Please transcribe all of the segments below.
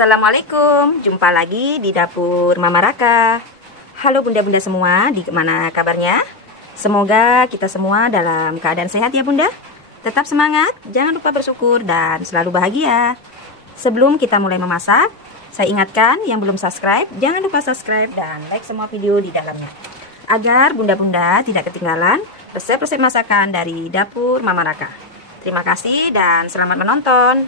Assalamualaikum, jumpa lagi di dapur Mama Raka. Halo bunda-bunda semua, di mana kabarnya? Semoga kita semua dalam keadaan sehat ya bunda. Tetap semangat, jangan lupa bersyukur dan selalu bahagia. Sebelum kita mulai memasak, saya ingatkan yang belum subscribe, jangan lupa subscribe dan like semua video di dalamnya, agar bunda-bunda tidak ketinggalan resep-resep masakan dari dapur Mama Raka. Terima kasih dan selamat menonton.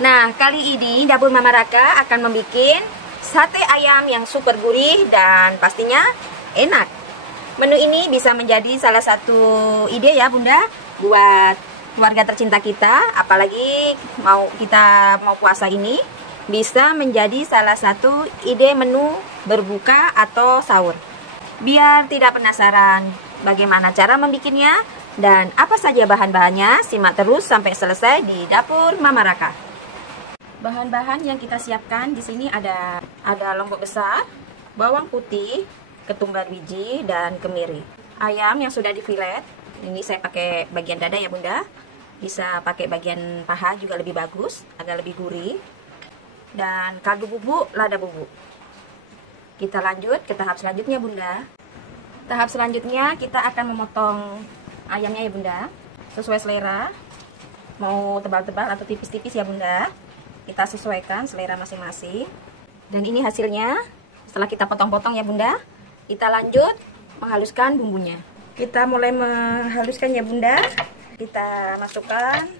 Nah, kali ini dapur Mama Raka akan membuat sate ayam yang super gurih dan pastinya enak. Menu ini bisa menjadi salah satu ide ya bunda buat keluarga tercinta kita, apalagi kita mau puasa ini, bisa menjadi salah satu ide menu berbuka atau sahur. Biar tidak penasaran bagaimana cara membikinnya dan apa saja bahan-bahannya, simak terus sampai selesai di dapur Mama Raka. Bahan-bahan yang kita siapkan di sini ada lombok besar, bawang putih, ketumbar biji, dan kemiri. Ayam yang sudah difilet, ini saya pakai bagian dada ya bunda. Bisa pakai bagian paha juga lebih bagus, agak lebih gurih. Dan kaldu bubuk, lada bubuk. Kita lanjut ke tahap selanjutnya bunda. Tahap selanjutnya kita akan memotong ayamnya ya bunda, sesuai selera. Mau tebal-tebal atau tipis-tipis ya bunda. Kita sesuaikan selera masing-masing. Dan ini hasilnya setelah kita potong-potong ya bunda. Kita lanjut menghaluskan bumbunya. Kita mulai menghaluskan ya bunda. Kita masukkan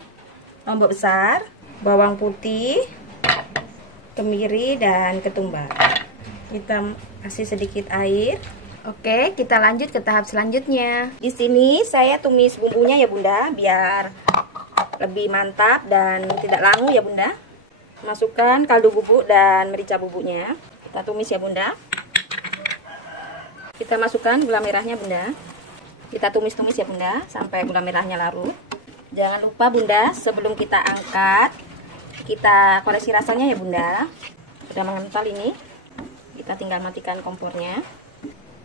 lombok besar, bawang putih, kemiri, dan ketumbar. Kita kasih sedikit air. Oke, kita lanjut ke tahap selanjutnya. Di sini saya tumis bumbunya ya bunda, biar lebih mantap dan tidak langu ya bunda. Masukkan kaldu bubuk dan merica bubuknya. Kita tumis ya bunda. Kita masukkan gula merahnya bunda. Kita tumis-tumis ya bunda sampai gula merahnya larut. Jangan lupa bunda, sebelum kita angkat, kita koreksi rasanya ya bunda. Sudah mengental ini. Kita tinggal matikan kompornya.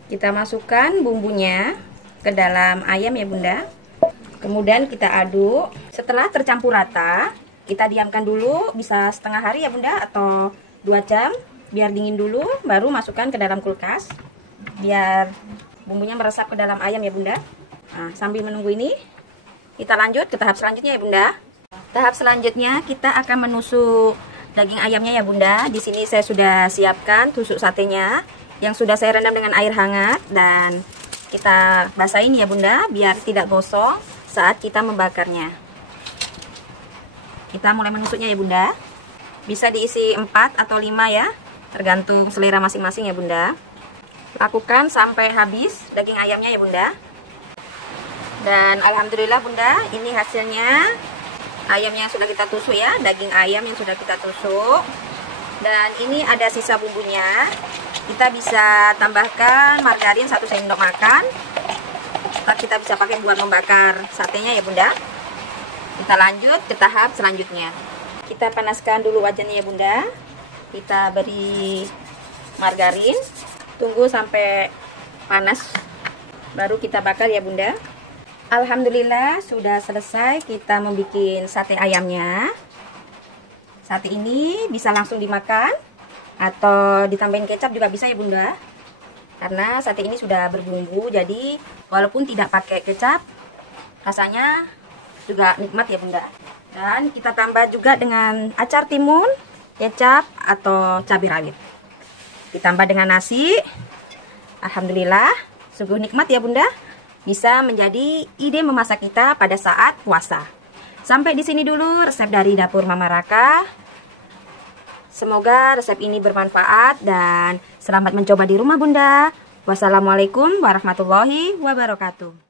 Kita masukkan bumbunya ke dalam ayam ya bunda. Kemudian kita aduk. Setelah tercampur rata, kita diamkan dulu, bisa setengah hari ya bunda atau 2 jam, biar dingin dulu, baru masukkan ke dalam kulkas, biar bumbunya meresap ke dalam ayam ya bunda. Nah, sambil menunggu ini, kita lanjut ke tahap selanjutnya ya bunda. Tahap selanjutnya kita akan menusuk daging ayamnya ya bunda. Di sini saya sudah siapkan tusuk satenya, yang sudah saya rendam dengan air hangat, dan kita basahin ya bunda, biar tidak gosong saat kita membakarnya. Kita mulai menusuknya ya bunda. Bisa diisi 4 atau 5 ya, tergantung selera masing-masing ya bunda. Lakukan sampai habis daging ayamnya ya bunda. Dan alhamdulillah bunda, ini hasilnya ayamnya yang sudah kita tusuk ya, daging ayam yang sudah kita tusuk. Dan ini ada sisa bumbunya. Kita bisa tambahkan margarin 1 sendok makan. Kita bisa pakai buat membakar satenya ya bunda. Kita lanjut ke tahap selanjutnya. Kita panaskan dulu wajannya ya bunda. Kita beri margarin. Tunggu sampai panas, baru kita bakar ya bunda. Alhamdulillah sudah selesai kita membuat sate ayamnya. Sate ini bisa langsung dimakan atau ditambahin kecap juga bisa ya bunda. Karena sate ini sudah berbumbu, jadi walaupun tidak pakai kecap, rasanya juga nikmat ya bunda. Dan kita tambah juga dengan acar timun, kecap, atau cabai rawit. Ditambah dengan nasi. Alhamdulillah sungguh nikmat ya bunda. Bisa menjadi ide memasak kita pada saat puasa. Sampai di sini dulu resep dari dapur Mama Raka. Semoga resep ini bermanfaat dan selamat mencoba di rumah bunda. Wassalamualaikum warahmatullahi wabarakatuh.